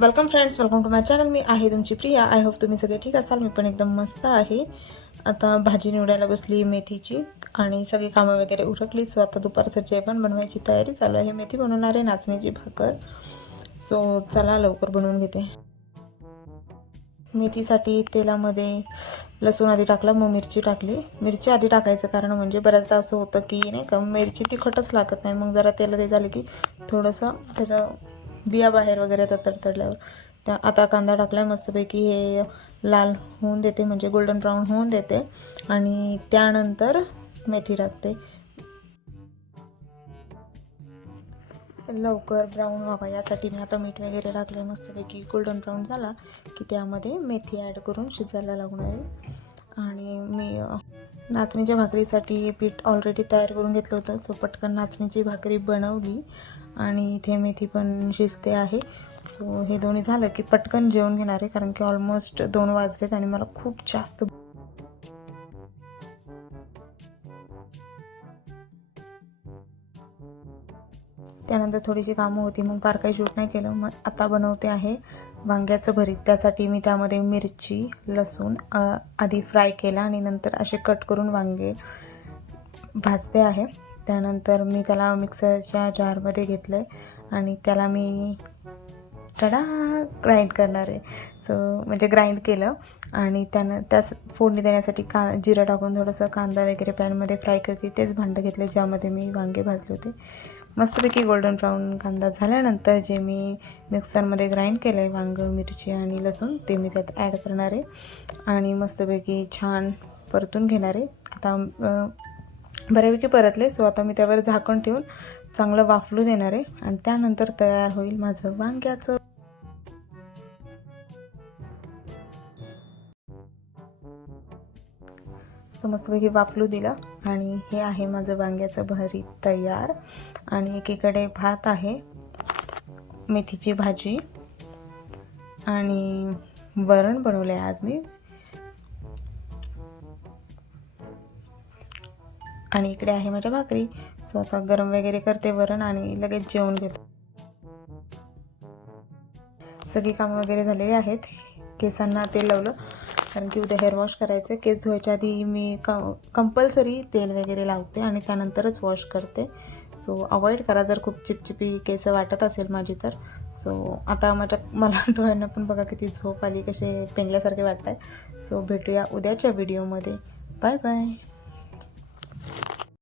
Welcome friends, welcome to my channel. मी आहे तुमची प्रिया. आय होप तुम्ही सगळे ठीक असाल. मी पण एकदम मस्त आहे. आता भाजी निवडायला बसली मेथीची आणि सगळी कामं वगैरे उरकली. सो आता दुपारचं जेवण बनवायची तयारी चालू आहे. मेथी बनवणार आहे, नाचणीची भाकर. सो चला लवकर बनवून घेते. मेथीसाठी तेलामध्ये लसूण आधी टाकला, मग मिरची टाकली. मिरची आधी टाकायचं कारण म्हणजे बऱ्याचदा असं होतं की नाही का मिरची तिखटच लागत नाही. मग जरा तेल ते झालं की थोडंसं त्याचं बिया बाहेर वगैरे येतात तडतडल्यावर. आता कांदा टाकला आहे मस्तपैकी. हे लाल होऊन देते म्हणजे गोल्डन ब्राऊन होऊन देते आणि त्यानंतर मेथी टाकते. लवकर ब्राऊन व्हावा यासाठी मी आता मीठ वगैरे टाकले. मस्तपैकी गोल्डन ब्राऊन झाला की त्यामध्ये मेथी ॲड करून शिजायला लागणार आहे. आणि मी नाचणीच्या भाकरीसाठी पीठ ऑलरेडी तयार करून घेतलं होतं. सो पटकन नाचणीची भाकरी बनवली आणि इथे मेथी पण शिजते आहे. सो हे दोन्ही झालं की पटकन जेवण घेणार आहे कारण की ऑलमोस्ट 2 वाजलेत आणि मला खूप जास्त त्यानंतर थोडीशी कामं होती मग फार काही शूट नाही केलं. मग आता बनवते आहे वांग्याचं भरीत. त्यासाठी मी त्यामध्ये मिरची लसूण आधी फ्राय केला आणि नंतर असे कट करून वांगे भाजते आहे. त्यानंतर मी त्याला मिक्सरच्या जारमध्ये घेतलं आहे आणि त्याला मी ग्राइंड करणार आहे. सो म्हणजे ग्राइंड केलं आणि त्यास फोडणी देण्यासाठी जिरं टाकून थोडंसं कांदा वगैरे पॅनमध्ये फ्राय करते. तेच भांडं घेतले ज्यामध्ये मी वांगे भाजले होते. मस्तपैकी गोल्डन ब्राऊन कांदा झाल्यानंतर जे मी मिक्सरमध्ये ग्राइंड केलं आहे वांगं मिरची आणि लसूण ते मी त्यात ॲड करणार आहे आणि मस्तपैकी छान परतून घेणार आहे. आता बऱ्यापैकी परतले. सो आता मी त्यावर झाकण ठेवून चांगलं वाफलू देणार आहे आणि त्यानंतर तयार होईल माझं वांग्याचं. सो मस्तपैकी वाफलू दिलं आणि हे आहे माझं वांग्याचं भरीत तयार. आणि एकीकडे भात आहे, मेथीची भाजी आणि वरण बनवलं आहे आज मी. आणि इकडे आहे माझ्या भाकरी. सो आता गरम वगैरे करते वरण आणि लगेच जेवण घेतो. सगळी कामं वगैरे झालेली आहेत. केसांना तेल लावलं कारण की उद्या हेअर वॉश करायचं. केस धुवायच्या आधी मी कंपल्सरी तेल वगैरे लावते आणि त्यानंतरच वॉश करते. सो अवॉइड करा जर खूप चिपचिपी केस वाटत असेल माझी तर. सो आता मला डोळ्यांना पण बघा किती झोप आली, कसे पेंगल्यासारखे वाटत आहे. सो भेटूया उद्याच्या व्हिडिओमध्ये. Bye bye.